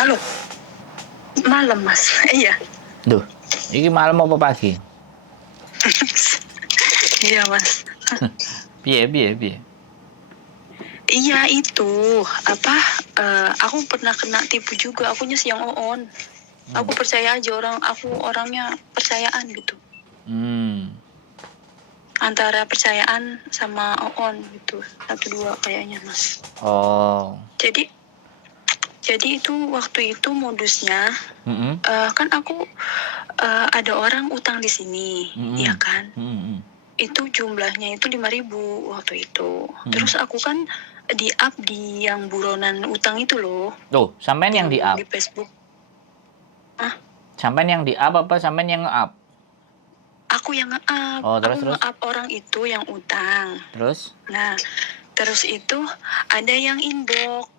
Halo, malam mas. Iya. Duh, ini malam apa pagi? Iya mas. Piye, piye, piye. Iya itu apa? Aku pernah kena tipu juga. Akunya si yang oon. Aku percaya aja aku orangnya percayaan gitu. Antara percayaan sama oon gitu. 1-2 kayaknya mas. Oh. Jadi itu waktu itu modusnya Mm-mm. kan aku ada orang utang di sini, ya kan? Itu jumlahnya itu 5.000 waktu itu. Terus aku kan di-up di yang buronan utang itu loh. Tuh, sampean yang di-up. Di Facebook. Sampean yang di-up apa sampean yang nge-up? Aku yang nge-up. Oh, terus, aku nge-up orang itu yang utang. Terus? Nah, terus itu ada yang inbox,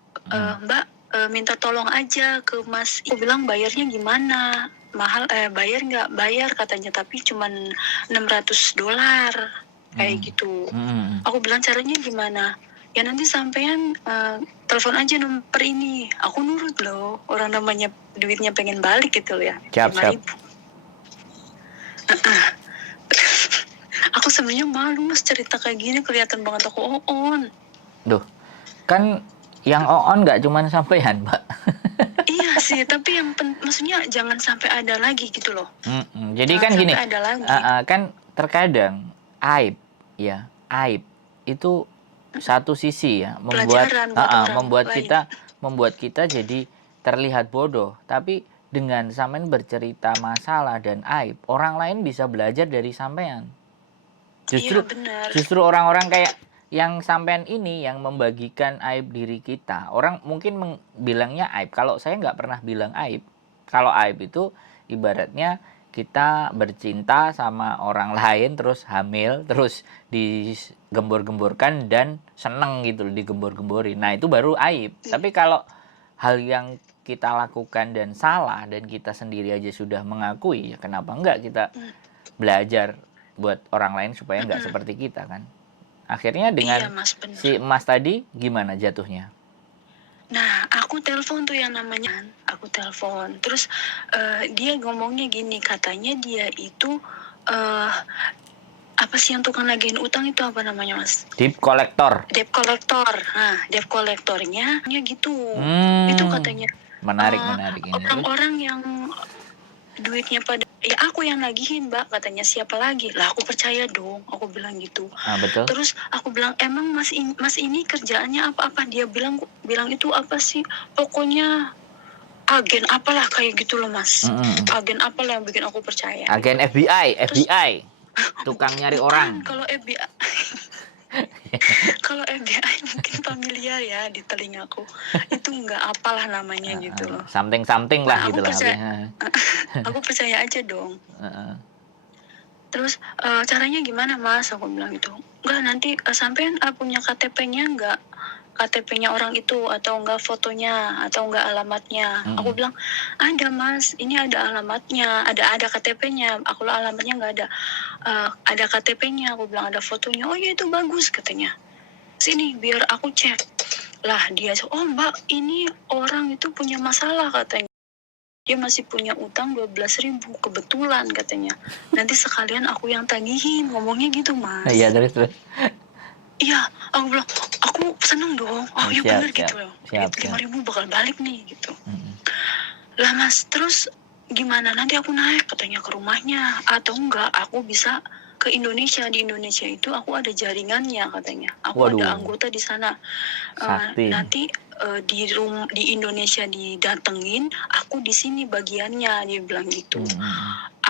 Mbak, minta tolong aja ke Mas. Aku bilang bayarnya gimana? Mahal, bayar nggak? Bayar katanya, tapi cuman $600 kayak gitu. Aku bilang caranya gimana? Ya nanti sampean telepon aja nomor ini. Aku nurut loh, orang namanya duitnya pengen balik gitu loh ya. Siap. 5.000. Aku sebenarnya malu mas cerita kayak gini, kelihatan banget aku oon. Duh, kan yang oon nggak cuma sampean, Mbak. Iya sih, tapi yang maksudnya jangan sampai ada lagi gitu loh. Jadi Jangan kan gini, sampai ada lagi. kan terkadang aib itu satu sisi ya membuat kita jadi terlihat bodoh. Tapi dengan sampean bercerita masalah dan aib, orang lain bisa belajar dari sampean. Justru orang-orang kayak yang sampean ini yang membagikan aib diri kita. Orang mungkin bilangnya aib. Kalau saya nggak pernah bilang aib. Kalau aib itu ibaratnya kita bercinta sama orang lain, terus hamil, terus digembor-gemborkan dan seneng gitu loh, digembor-gemborin. Nah itu baru aib. Tapi kalau hal yang kita lakukan dan salah dan kita sendiri aja sudah mengakui, ya kenapa enggak kita belajar buat orang lain supaya nggak seperti kita kan. Akhirnya dengan si emas tadi gimana jatuhnya? Nah, aku telepon tuh yang namanya, aku telepon. Terus dia ngomongnya gini, katanya dia itu apa sih yang tukang nagihin utang itu apa namanya mas? Debt collector. Nah, debt collectornya gitu. Itu katanya. Menarik ini. Orang-orang yang duitnya pada ya aku yang nagihin mbak, katanya. Siapa lagi lah, aku percaya dong, aku bilang gitu. Betul. Terus aku bilang, emang mas ini kerjaannya apa? Dia bilang itu apa sih, pokoknya agen apalah kayak gitu loh mas. Agen apalah yang bikin aku percaya. Agen gitu. FBI tukang nyari orang. Kalau FBI kalau FBI mungkin familiar ya di telingaku. Itu nggak apalah namanya gitu loh. Something lah gitu lah. Aku percaya aja dong. Terus caranya gimana mas? Aku bilang gitu. Enggak, nanti sampean punya KTP-nya enggak? KTP-nya orang itu atau enggak fotonya atau enggak alamatnya? Aku bilang ada mas, ini ada alamatnya, ada KTP-nya. Aku bilang alamatnya enggak ada. Ada KTP-nya, aku bilang ada fotonya. Oh iya itu bagus katanya. Sini biar aku cek. Lah dia, oh mbak ini orang itu punya masalah katanya. Dia masih punya utang 12.000 kebetulan katanya. Nanti sekalian aku yang tagihin, ngomongnya gitu mas. Iya terus. Iya, aku bilang, aku seneng dong. Oh iya bener gitu loh. 5.000 bakal balik nih gitu. Lah mas, terus gimana? Nanti aku naik katanya ke rumahnya atau enggak? Aku bisa ke Indonesia. Di Indonesia itu aku ada jaringannya katanya. Aku ada anggota di sana. Nanti di Indonesia didatengin, aku di sini bagiannya, dia bilang gitu.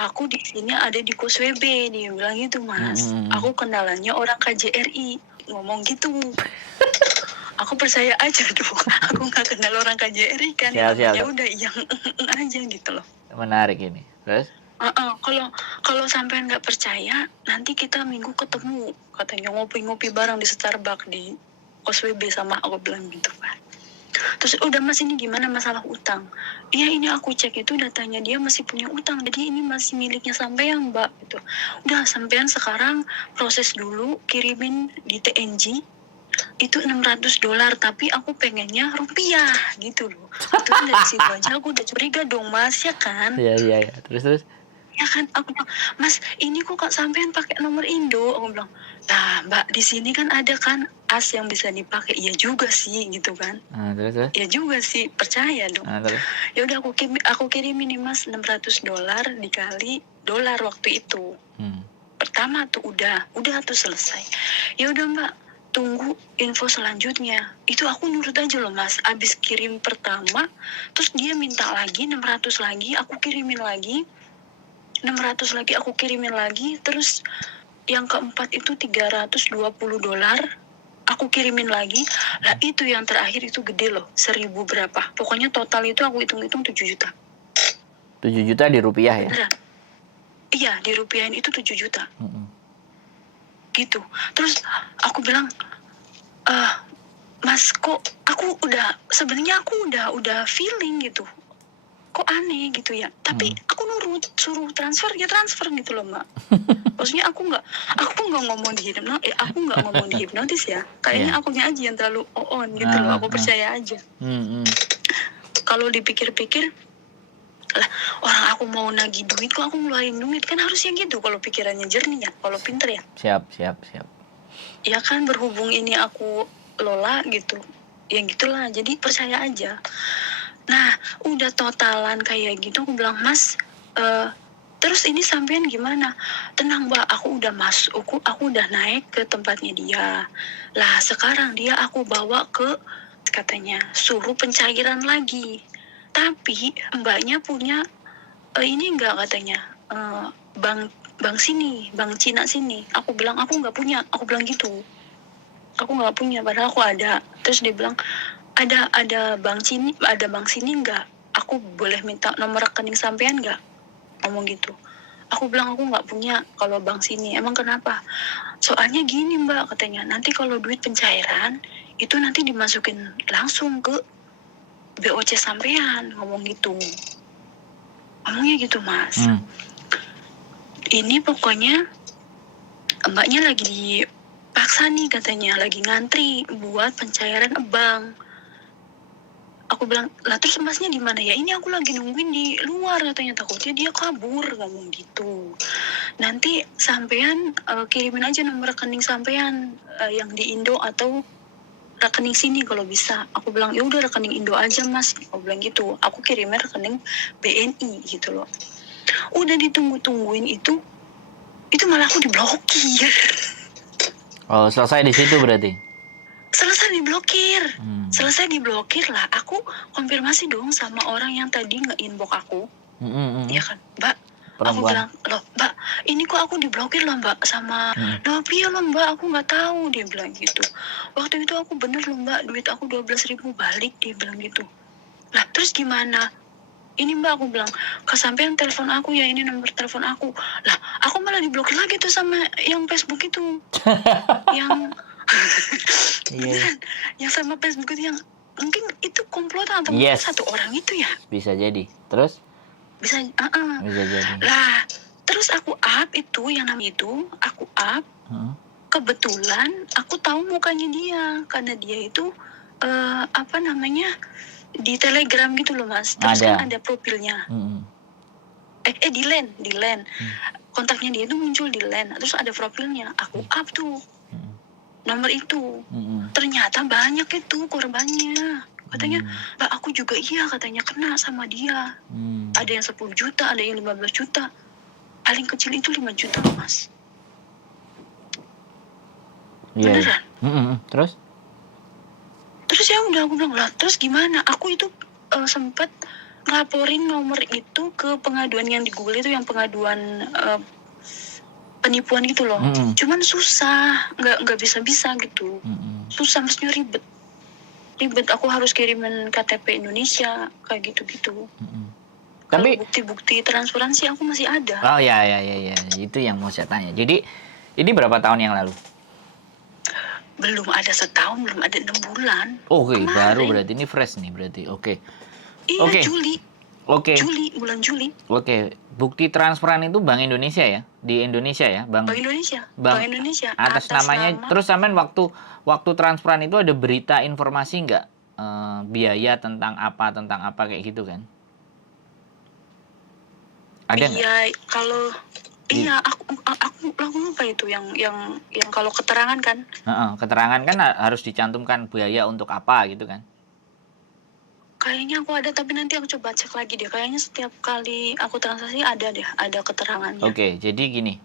Aku di sini ada di Kos WB, dia bilang gitu mas. Aku kenalannya orang KJRI, ngomong gitu. Aku percaya aja dong. Aku nggak kenal orang KJRI kan. Ya udah yang aja gitu loh. Menarik ini. Terus? Kalau sampai nggak percaya, nanti kita minggu ketemu, katanya ngopi-ngopi bareng di Starbucks di Kos WB sama aku bilang gitu kan. Terus udah mas ini gimana masalah utang? Iya ini aku cek itu datanya dia masih punya utang, jadi ini masih miliknya sampean mbak gitu. Udah sampean sekarang proses dulu, kirimin di TNG itu $600 tapi aku pengennya rupiah gitu loh. Itu kan dari situ aja aku udah curiga dong Mas, ya kan? Iya. Terus. Ya kan, aku bilang, Mas ini kok sampean pakai nomor Indo? Aku bilang, nah Mbak di sini kan ada kan as yang bisa dipakai. Iya juga sih gitu kan. Nah, terus. Ya juga sih, percaya dong. Nah, terus. Ya udah aku kirimin nih Mas $600 dikali dolar waktu itu. Pertama tuh udah tuh selesai. Ya udah Mbak, tunggu info selanjutnya. Itu aku nurut aja loh Mas. Abis kirim pertama, terus dia minta lagi 600 lagi, aku kirimin lagi. 600 lagi aku kirimin lagi, terus yang keempat itu $320 aku kirimin lagi. Lah itu yang terakhir itu gede loh, 1.000 berapa. Pokoknya total itu aku hitung-hitung 7 juta. 7 juta di rupiah ya? Beneran. Iya, di rupiahin itu 7 juta. Gitu. Terus aku bilang, Mas kok aku sebenarnya aku udah feeling gitu. Kok aneh gitu ya. Tapi aku nurut, suruh transfer ya transfer gitu loh Mbak. Maksudnya aku nggak ngomong aku nggak ngomong di hipnotis ya. Kayaknya akunya aja yang terlalu on gitu loh. Aku percaya aja. Kalau dipikir-pikir, lah orang aku mau nagih duit kok aku ngeluarin duit, kan harusnya gitu kalau pikirannya jernih ya, kalau pinter ya. Siap. Ya kan, berhubung ini aku lola gitu, ya gitulah, jadi percaya aja. Nah udah totalan kayak gitu, aku bilang Mas, terus ini sampean gimana? Tenang Mbak, aku udah masuk, aku udah naik ke tempatnya dia. Lah sekarang dia aku bawa ke, katanya suruh pencairan lagi. Tapi Mbaknya punya ini enggak, katanya bank sini, bank Cina sini. Aku bilang aku nggak punya, aku bilang gitu. Aku nggak punya, padahal aku ada. Terus dia bilang ada bank sini nggak? Aku boleh minta nomor rekening sampean nggak? Ngomong gitu. Aku bilang aku nggak punya kalau bank sini. Emang kenapa? Soalnya gini Mbak, katanya nanti kalau duit pencairan itu nanti dimasukin langsung ke BOC sampean, ngomong gitu. Ngomongnya gitu Mas. Ini pokoknya mbaknya lagi dipaksa nih, katanya lagi ngantri buat pencairan bank. Aku bilang, lah terus Masnya di mana? Ya ini aku lagi nungguin di luar, katanya, takutnya dia kabur, ngomong gitu. Nanti sampean kirimin aja nomor rekening sampean yang di Indo atau rekening sini kalau bisa. Aku bilang, ya udah rekening Indo aja Mas. Aku bilang gitu. Aku kirimin rekening BNI gitu loh. Udah ditungguin itu malah aku diblokir. Oh, selesai di situ berarti? Selesai diblokir lah. Aku konfirmasi dong sama orang yang tadi nge-inbox aku. Ya kan, Mbak. Perempuan. Aku bilang, loh Mbak, ini kok aku diblokir loh Mbak sama, loh iya loh Mbak, aku nggak tahu, dia bilang gitu. Waktu itu aku bener loh Mbak, duit aku 12.000 balik, dia bilang gitu. Lah terus gimana? Ini Mbak, aku bilang, kesampean telepon aku ya, ini nomor telepon aku. Lah aku malah diblokir lagi tuh sama yang Facebook itu. Yang beneran, yang sama Facebook itu, yang mungkin itu komplotan atau mungkin satu orang itu ya. Bisa jadi. Terus? Bisa jadi. Lah terus aku up itu, yang namanya itu aku up. Kebetulan aku tahu mukanya dia karena dia itu di Telegram gitu loh Mas. Terus kan ada profilnya. Di LAN. Kontaknya dia itu muncul di LAN. Terus ada profilnya. Aku up tuh nomor itu. Ternyata banyak itu korbannya. Katanya, Mbak aku juga iya, katanya kena sama dia. Ada yang 10 juta, ada yang 15 juta. Paling kecil itu 5 juta Mas. Beneran. Terus? Terus ya udah, aku bilang, lah terus gimana? Aku itu sempat ngelaporin nomor itu ke pengaduan yang di Google itu, yang pengaduan penipuan gitu loh. Cuman susah, nggak bisa gitu. Susah, maksudnya ribet. Aku harus kirimin KTP Indonesia kayak gitu. Tapi bukti-bukti transferansi aku masih ada. Oh ya, itu yang mau saya tanya. Jadi ini berapa tahun yang lalu? Belum ada setahun, belum ada 6 bulan. Oke, baru berarti, ini fresh nih berarti. Oke. Iya, Juli. Oke. Bulan Juli. Oke, bukti transferan itu Bank Indonesia ya? Di Indonesia ya, Bank Indonesia. Bank Indonesia. Atas namanya. Nama. Terus sampean waktu transferan itu ada berita informasi nggak? Biaya tentang apa kayak gitu kan? Ada nggak? Iya, kalau iya aku lupa itu yang kalau keterangan kan. Keterangan kan harus dicantumkan biaya untuk apa gitu kan? Kayaknya aku ada, tapi nanti aku coba cek lagi deh. Kayaknya setiap kali aku transaksi ada keterangannya. Oke, jadi gini.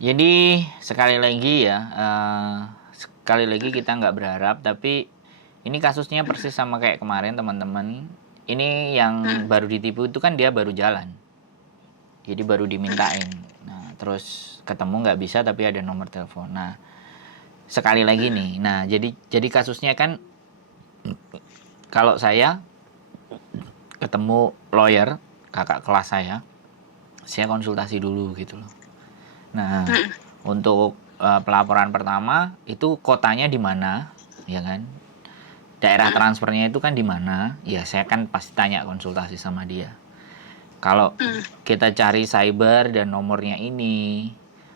Jadi sekali lagi ya, kita nggak berharap, tapi ini kasusnya persis sama kayak kemarin teman-teman. Ini yang baru ditipu itu kan dia baru jalan. Jadi baru dimintain. Nah, terus ketemu nggak bisa tapi ada nomor telepon. Nah, sekali lagi nih. Nah, jadi kasusnya kan kalau saya ketemu lawyer, kakak kelas saya konsultasi dulu gitu loh. Nah, untuk pelaporan pertama itu kotanya di mana, ya kan? Daerah transfernya itu kan di mana? Ya, saya kan pasti tanya konsultasi sama dia. Kalau kita cari cyber dan nomornya ini,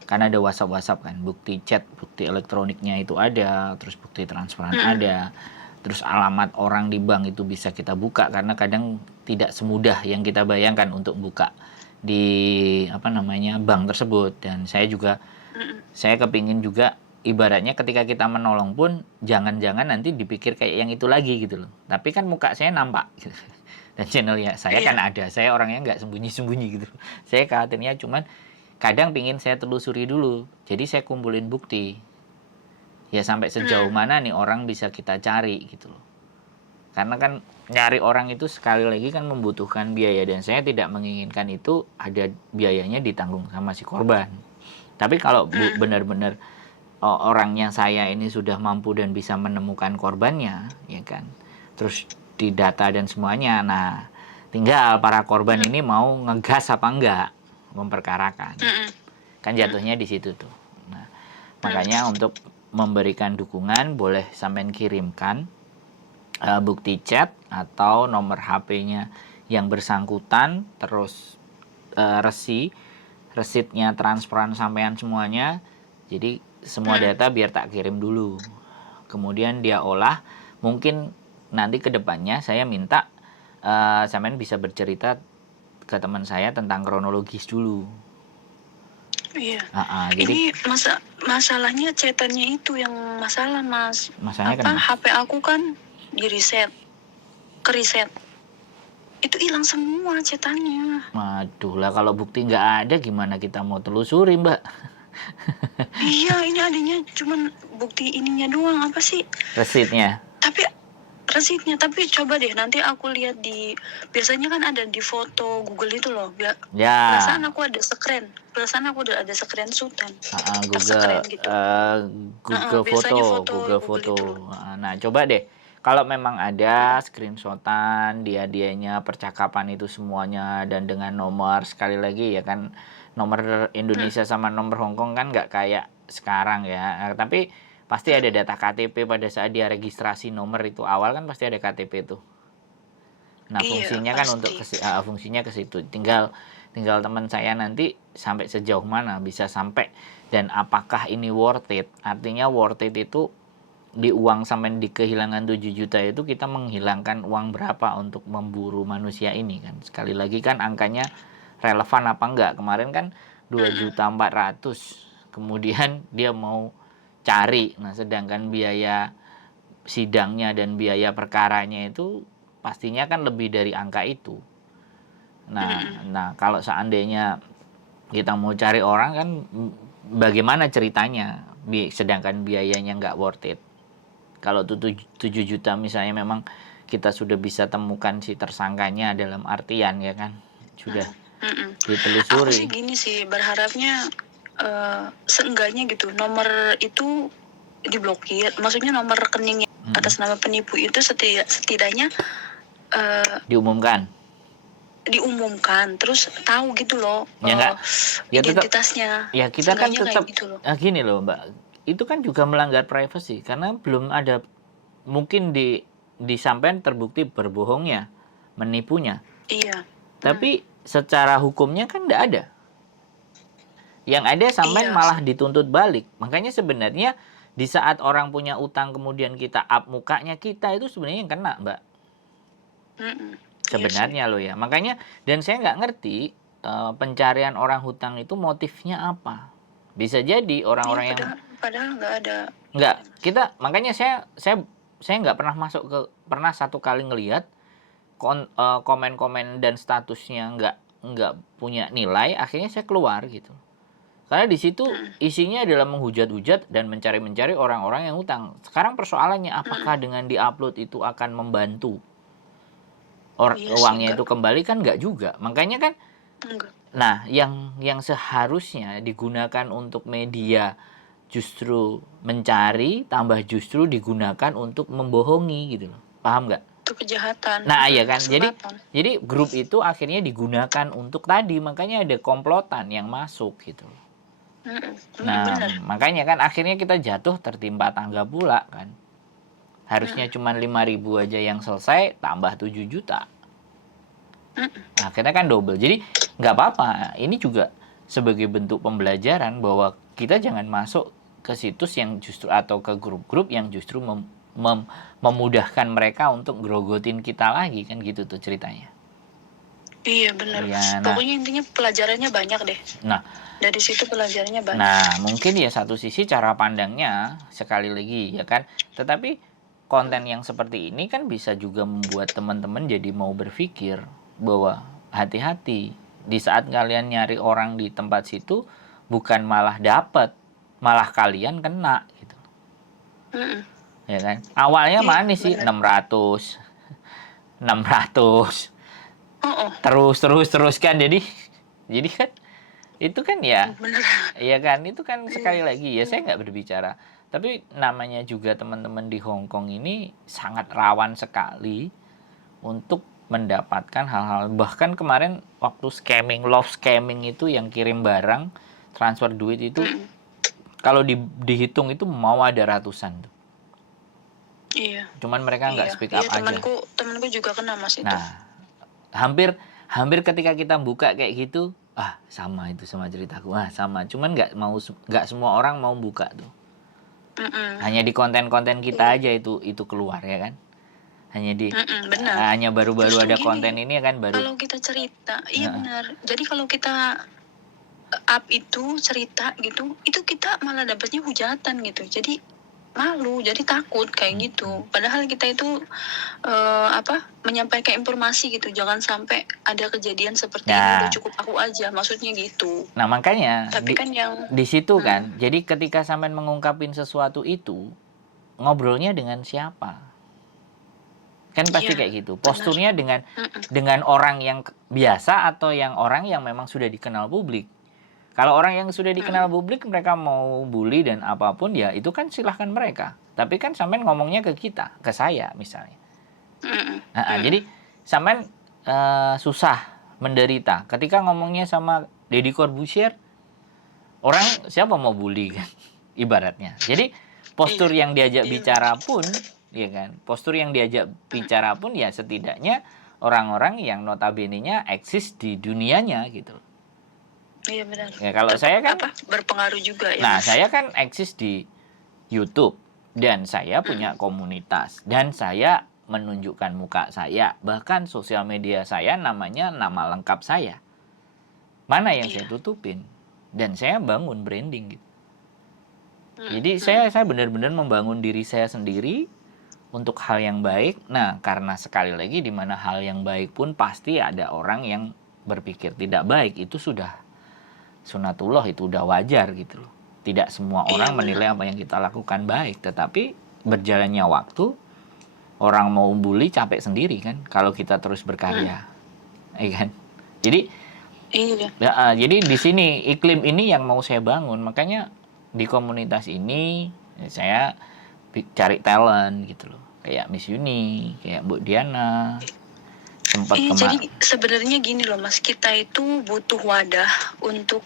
kan ada WhatsApp kan, bukti chat, bukti elektroniknya itu ada, terus bukti transferan ada, terus alamat orang di bank itu bisa kita buka karena kadang tidak semudah yang kita bayangkan untuk buka di bank tersebut. Dan saya kepingin juga ibaratnya ketika kita menolong pun jangan-jangan nanti dipikir kayak yang itu lagi gitu loh. Tapi kan muka saya nampak gitu. Dan channel ya saya kan ada, saya orangnya nggak sembunyi-sembunyi gitu. Saya khawatirnya cuman kadang pingin saya telusuri dulu. Jadi saya kumpulin bukti. Ya sampai sejauh mana nih orang bisa kita cari gitu loh. Karena kan nyari orang itu sekali lagi kan membutuhkan biaya, dan saya tidak menginginkan itu ada biayanya ditanggung sama si korban. Tapi kalau benar-benar orangnya saya ini sudah mampu dan bisa menemukan korbannya, ya kan, terus didata dan semuanya, nah tinggal para korban ini mau ngegas apa enggak memperkarakan, kan jatuhnya di situ tuh. Nah, makanya untuk memberikan dukungan boleh sampean kirimkan bukti chat atau nomor HP-nya yang bersangkutan, terus resitnya transferan sampean semuanya. Jadi semua data biar tak kirim dulu, kemudian dia olah. Mungkin nanti ke depannya saya minta sampean bisa bercerita ke teman saya tentang kronologis dulu. Iya. Jadi ini masalahnya chatannya itu yang masalah, Mas. Masalahnya kenapa? HP aku kan di reset itu hilang semua chatannya. Waduh lah, kalau bukti nggak ada gimana kita mau telusuri, Mbak? Iya, ini adanya cuman bukti ininya doang, apa sih? Resitnya. Tapi coba deh nanti aku lihat biasanya kan ada di foto Google itu loh. Ya. Perasaan aku ada screenshotan. Google gitu. Google foto. Nah, coba deh. Kalau memang ada screenshotan dianya percakapan itu semuanya dan dengan nomor, sekali lagi ya kan, nomor Indonesia sama nomor Hongkong kan nggak kayak sekarang ya. Tapi pasti ada data KTP pada saat dia registrasi nomor itu awal kan pasti ada KTP tuh. Nah, fungsinya kan untuk fungsinya ke situ. Tinggal teman saya nanti sampai sejauh mana bisa sampai dan apakah ini worth it. Artinya worth it itu di uang sampai di kehilangan 7 juta itu kita menghilangkan uang berapa untuk memburu manusia ini kan. Sekali lagi kan angkanya relevan apa enggak. Kemarin kan 2.400.000. Kemudian dia mau cari. Nah, sedangkan biaya sidangnya dan biaya perkaranya itu pastinya kan lebih dari angka itu. Nah, kalau seandainya kita mau cari orang kan bagaimana ceritanya, sedangkan biayanya nggak worth it. Kalau 7 juta misalnya memang kita sudah bisa temukan si tersangkanya, dalam artian ya kan sudah ditelusuri. Aku sih gini sih berharapnya seenggaknya gitu nomor itu diblokir, maksudnya nomor rekening atas nama penipu itu setidaknya diumumkan, terus tahu gitu loh identitasnya. Ya kita kan tetap gitu loh. Gini loh Mbak, itu kan juga melanggar privasi karena belum ada, mungkin di sampean terbukti berbohongnya, menipunya, Iya. Tapi secara hukumnya kan nggak ada. Yang ada sampean Iya malah sih. dituntut balik. Makanya sebenarnya di saat orang punya utang kemudian kita up mukanya kita itu sebenarnya yang kena, Mbak. Iya sih. Sebenarnya loh ya. Makanya dan saya nggak ngerti pencarian orang hutang itu motifnya apa. Bisa jadi Iya, orang-orang yang padahal nggak ada. nggak kita makanya saya nggak pernah masuk ke pernah satu kali ngelihat komen-komen dan statusnya nggak punya nilai, akhirnya saya keluar gitu. Karena di situ isinya adalah menghujat-hujat dan mencari-mencari orang-orang yang utang. Sekarang persoalannya apakah dengan diupload itu akan membantu Iya sih, uangnya enggak. itu kembali kan nggak juga. Makanya kan Enggak. nah yang seharusnya digunakan untuk media justru mencari tambah justru digunakan untuk membohongi gitu loh. Paham nggak? Itu kejahatan. Nah, iya kan. Keselatan. Jadi grup itu akhirnya digunakan untuk tadi, makanya ada komplotan yang masuk gitu. Nah, Benar. makanya kan akhirnya kita jatuh tertimpa tangga pula kan. Harusnya cuma 5.000 aja yang selesai, tambah 7 juta. Akhirnya kan double. Jadi nggak apa-apa. Ini juga sebagai bentuk pembelajaran bahwa kita jangan masuk ke situs yang justru atau ke grup-grup yang justru memudahkan mereka untuk grogotin kita lagi kan gitu tuh ceritanya. Iya benar. Iya, nah, Pokoknya intinya pelajarannya banyak deh. Nah, dari situ pelajarannya banyak. Nah, mungkin ya satu sisi cara pandangnya sekali lagi ya kan. Tetapi konten yang seperti ini kan bisa juga membuat teman-teman jadi mau berpikir bahwa hati-hati di saat kalian nyari orang di tempat situ bukan malah dapat, malah kalian kena gitu. Ya kan? Awalnya manis sih 600. Terus kan jadi kan itu kan ya Bener. iya kan itu kan sekali lagi ya saya nggak berbicara tapi namanya juga teman-teman di Hong Kong ini sangat rawan sekali untuk mendapatkan hal-hal bahkan kemarin waktu love scamming itu yang kirim barang transfer duit itu kalau dihitung itu mau ada ratusan tuh. Iya. Cuman mereka nggak speak up aja. Temanku juga kena mas itu. Nah hampir ketika kita buka kayak gitu sama itu sama ceritaku sama cuman nggak semua orang mau buka tuh. Hanya di konten-konten kita aja itu keluar ya kan hanya hanya baru-baru ada konten ini ya kan baru kalau kita cerita iya benar jadi kalau kita up itu cerita gitu itu kita malah dapatnya hujatan gitu jadi malu jadi takut kayak gitu padahal kita itu menyampaikan informasi gitu jangan sampai ada kejadian seperti ini udah cukup aku aja maksudnya gitu. Nah makanya tapi kan yang di situ kan jadi ketika sampean mengungkapin sesuatu itu ngobrolnya dengan siapa kan pasti kayak gitu posturnya dengan orang yang biasa atau yang orang yang memang sudah dikenal publik. Kalau orang yang sudah dikenal publik mereka mau bully dan apapun ya itu kan silahkan mereka. Tapi kan sampean ngomongnya ke kita, ke saya misalnya. Jadi sampean susah menderita. Ketika ngomongnya sama Deddy Corbuzier, orang siapa mau bully kan? Ibaratnya. Jadi postur yang diajak bicara pun, ya kan? Postur yang diajak bicara pun ya setidaknya orang-orang yang notabene-nya eksis di dunianya gitu. Iya benar. Ya kalau saya kan berpengaruh juga ya. Nah, saya kan eksis di YouTube dan saya punya komunitas dan saya menunjukkan muka saya, bahkan sosial media saya namanya nama lengkap saya. Mana yang saya tutupin? Dan saya bangun branding gitu. Jadi saya benar-benar membangun diri saya sendiri untuk hal yang baik. Nah, karena sekali lagi di mana hal yang baik pun pasti ada orang yang berpikir tidak baik, itu sudah sunatullah, itu udah wajar gitu loh. Tidak semua orang menilai apa yang kita lakukan baik, tetapi berjalannya waktu orang mau bully capek sendiri kan kalau kita terus berkarya. Iya kan? Jadi jadi di sini iklim ini yang mau saya bangun, makanya di komunitas ini saya cari talent gitu loh. Kayak Miss Yuni, kayak Bu Diana. Jadi sebenarnya gini loh Mas, kita itu butuh wadah untuk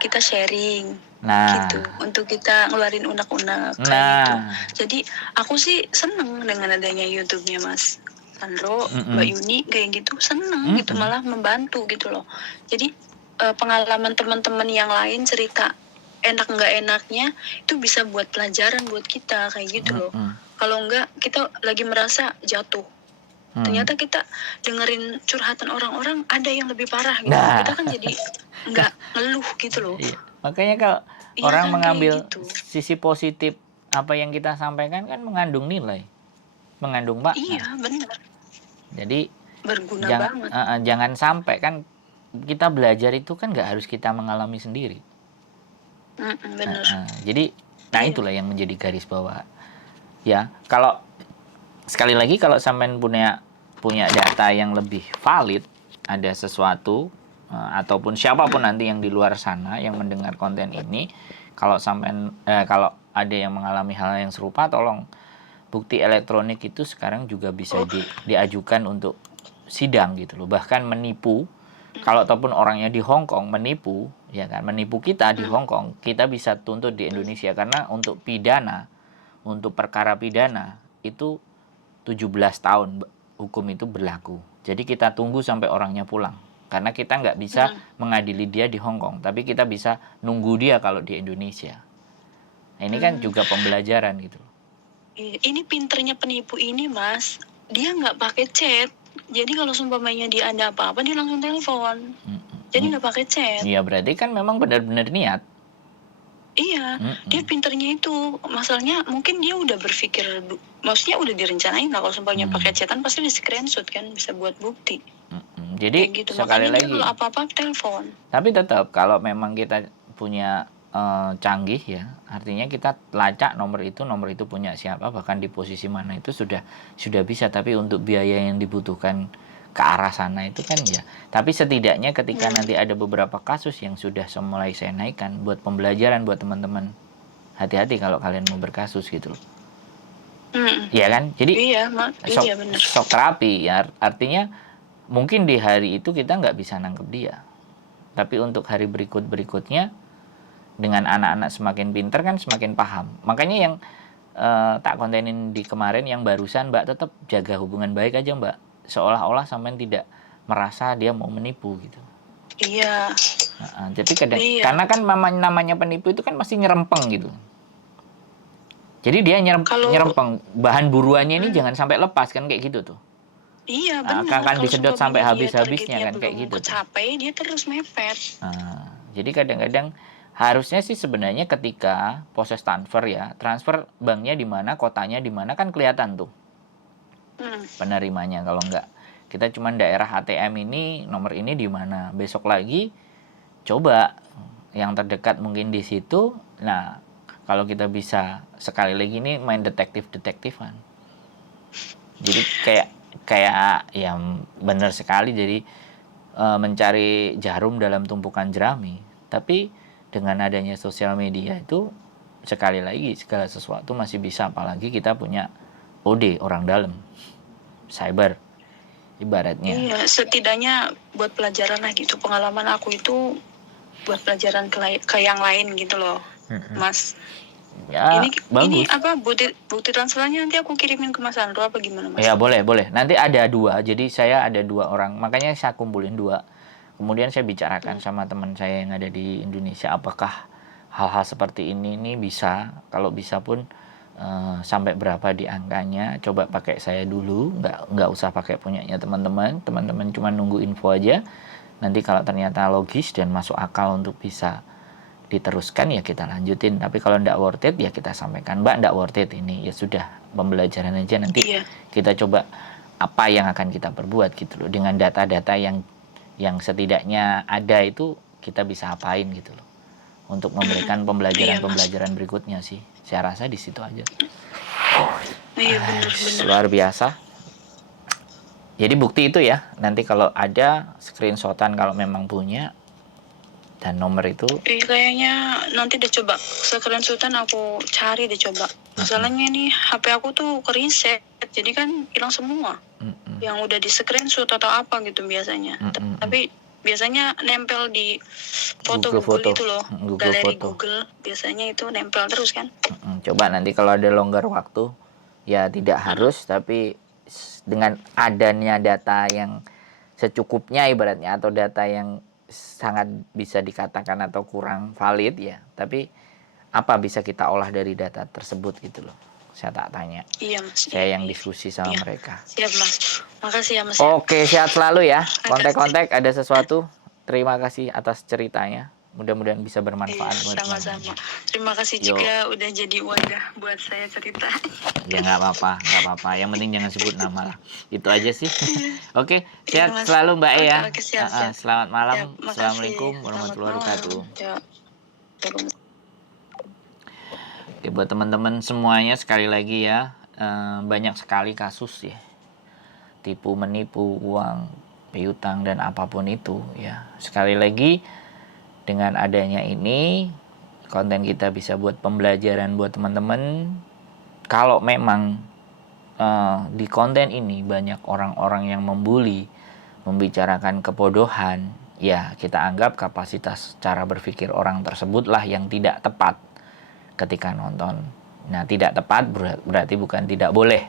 kita sharing gitu, untuk kita ngeluarin unek-unek kayak gitu. Jadi aku sih seneng dengan adanya YouTube-nya Mas. Sandro, Mbak Yuni kayak gitu seneng gitu, malah membantu gitu loh. Jadi pengalaman teman-teman yang lain cerita enak nggak enaknya itu bisa buat pelajaran buat kita kayak gitu loh. Kalau enggak kita lagi merasa jatuh, ternyata kita dengerin curhatan orang-orang ada yang lebih parah gitu. Nah. Kita kan jadi nggak ngeluh gitu loh. Iya. Makanya kalau Iya orang kan, mengambil kayak gitu. sisi positif apa yang kita sampaikan kan mengandung nilai, mengandung makna. Iya benar, Jadi berguna banget. jangan sampai kan kita belajar itu kan nggak harus kita mengalami sendiri. Benar. Jadi itulah yang menjadi garis bawah. Ya, kalau sekali lagi kalau sampean punya data yang lebih valid, ada sesuatu ataupun siapapun nanti yang di luar sana yang mendengar konten ini, kalau kalau ada yang mengalami hal yang serupa, tolong bukti elektronik itu sekarang juga bisa diajukan untuk sidang gitu loh. Bahkan menipu, kalau ataupun orangnya di Hong Kong menipu, ya kan, menipu kita di Hong Kong, kita bisa tuntut di Indonesia karena untuk pidana, untuk perkara pidana itu 17 tahun hukum itu berlaku. Jadi kita tunggu sampai orangnya pulang. Karena kita nggak bisa mengadili dia di Hong Kong, tapi kita bisa nunggu dia kalau di Indonesia. Nah, ini kan juga pembelajaran gitu. Ini pinternya penipu ini, Mas. Dia nggak pakai chat. Jadi kalau sumpamanya dia ada apa-apa, dia langsung telepon. Jadi nggak pakai chat. Iya, berarti kan memang benar-benar niat. Iya, dia pinternya itu. Masalahnya mungkin dia udah berpikir, maksudnya udah direncanain lah kalau sumpahnya pakai chatan pasti di screenshot kan, bisa buat bukti. Jadi gitu. sekali lagi, kalau apa-apa telepon. Tapi tetap kalau memang kita punya canggih ya, artinya kita lacak nomor itu punya siapa, bahkan di posisi mana itu sudah bisa. Tapi untuk biaya yang dibutuhkan ke arah sana itu kan ya. Tapi setidaknya ketika nanti ada beberapa kasus yang sudah mulai saya naikkan buat pembelajaran buat teman-teman, hati-hati kalau kalian mau berkasus gitu loh. Iya kan? Jadi shock terapi ya, artinya mungkin di hari itu kita nggak bisa nangkep dia, tapi untuk hari berikutnya dengan anak-anak semakin pinter kan semakin paham. Makanya yang tak kontenin di kemarin yang barusan, Mbak, tetap jaga hubungan baik aja, Mbak, seolah-olah sampean tidak merasa dia mau menipu gitu. Iya. Jadi karena kan namanya penipu itu kan pasti nyerempeng gitu. Jadi dia nyerempeng, bahan buruannya ini jangan sampai lepas kan, kayak gitu tuh. Iya benar. Akan disedot sampai habis-habisnya kan, kayak gitu. Kecapai dia terus mepet. Jadi kadang-kadang harusnya sih sebenarnya ketika proses transfer banknya di mana, kotanya di mana kan kelihatan tuh penerimanya. Kalau enggak, kita cuma daerah ATM ini, nomor ini di mana. Besok lagi coba yang terdekat mungkin di situ. Nah, kalau kita bisa sekali lagi ini main detektifan. Jadi kayak yang benar sekali, jadi mencari jarum dalam tumpukan jerami. Tapi dengan adanya sosial media itu sekali lagi segala sesuatu masih bisa, apalagi kita punya OD, orang dalam, cyber ibaratnya. Iya, setidaknya buat pelajaran lah gitu. Pengalaman aku itu buat pelajaran ke yang lain gitu loh, Mas. Ya, ini apa bukti transfernya nanti aku kirimin ke Mas Andro apa gimana, Mas? Ya boleh. Nanti ada 2, jadi saya ada 2 orang, makanya saya kumpulin 2. Kemudian saya bicarakan sama teman saya yang ada di Indonesia, apakah hal-hal seperti ini bisa, kalau bisa pun sampai berapa di angkanya, coba pakai saya dulu, nggak usah pakai punyanya teman-teman cuma nunggu info aja. Nanti kalau ternyata logis dan masuk akal untuk bisa diteruskan ya kita lanjutin, tapi kalau nggak worth it ya kita sampaikan, Mbak, nggak worth it ini, ya sudah, pembelajaran aja, nanti kita coba apa yang akan kita perbuat gitu loh, dengan data-data yang setidaknya ada itu kita bisa apain gitu loh, untuk memberikan pembelajaran berikutnya sih. Saya rasa di situ aja. Iya, benar. Luar biasa. Jadi bukti itu ya, nanti kalau ada screenshotan kalau memang punya, dan nomor itu. Kayaknya nanti deh coba screenshotan aku cari deh coba. Masalahnya nih HP aku tuh ke-reset, jadi kan hilang semua. Yang udah di screenshot atau apa gitu biasanya. Tapi biasanya nempel di Google itu loh, galeri Google, biasanya itu nempel terus kan. Coba nanti kalau ada longgar waktu, ya tidak harus, tapi dengan adanya data yang secukupnya ibaratnya, atau data yang sangat bisa dikatakan atau kurang valid ya, tapi apa bisa kita olah dari data tersebut gitu loh. Saya tak tanya. Iya Mas. Saya yang diskusi sama mereka. Siap Mas. Makasih ya Mas. Oke, sehat selalu ya. Kontak-kontak ada sesuatu. Terima kasih atas ceritanya. Mudah-mudahan bisa bermanfaat buat sama-sama. Terima kasih juga udah jadi wadah buat saya cerita. Ya nggak apa-apa. Yang penting jangan sebut nama lah. Itu aja sih. Oke, sehat selalu Mbak ya. Selamat malam. Assalamualaikum warahmatullahi wabarakatuh. Oke, buat teman-teman semuanya sekali lagi ya, banyak sekali kasus ya, tipu menipu uang, piutang dan apapun itu ya. Sekali lagi, dengan adanya ini, konten kita bisa buat pembelajaran buat teman-teman. Kalau memang di konten ini banyak orang-orang yang membuli, membicarakan kebodohan, ya kita anggap kapasitas cara berpikir orang tersebutlah yang tidak tepat ketika nonton. Nah, tidak tepat berarti bukan tidak boleh.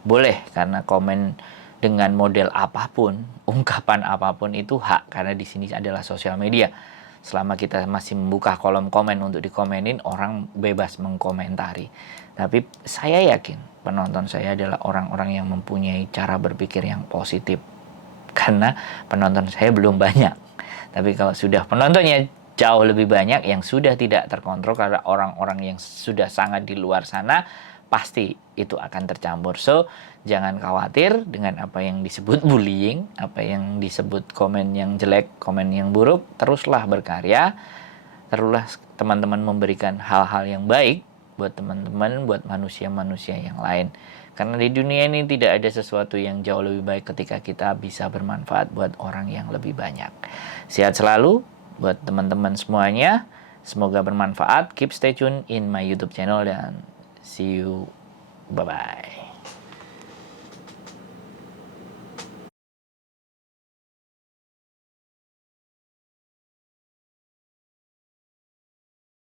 Boleh, karena komen dengan model apapun, ungkapan apapun itu hak, karena di sini adalah sosial media. Selama kita masih membuka kolom komen untuk dikomenin, orang bebas mengkomentari. Tapi saya yakin penonton saya adalah orang-orang yang mempunyai cara berpikir yang positif. Karena penonton saya belum banyak. Tapi kalau sudah penontonnya jauh lebih banyak, yang sudah tidak terkontrol karena orang-orang yang sudah sangat di luar sana, pasti itu akan tercampur. So, jangan khawatir dengan apa yang disebut bullying, apa yang disebut komen yang jelek, komen yang buruk. Teruslah berkarya, teruslah teman-teman memberikan hal-hal yang baik buat teman-teman, buat manusia-manusia yang lain. Karena di dunia ini tidak ada sesuatu yang jauh lebih baik ketika kita bisa bermanfaat buat orang yang lebih banyak. Sehat selalu buat teman-teman semuanya. Semoga bermanfaat. Keep stay tune in my YouTube channel dan see you. Bye-bye.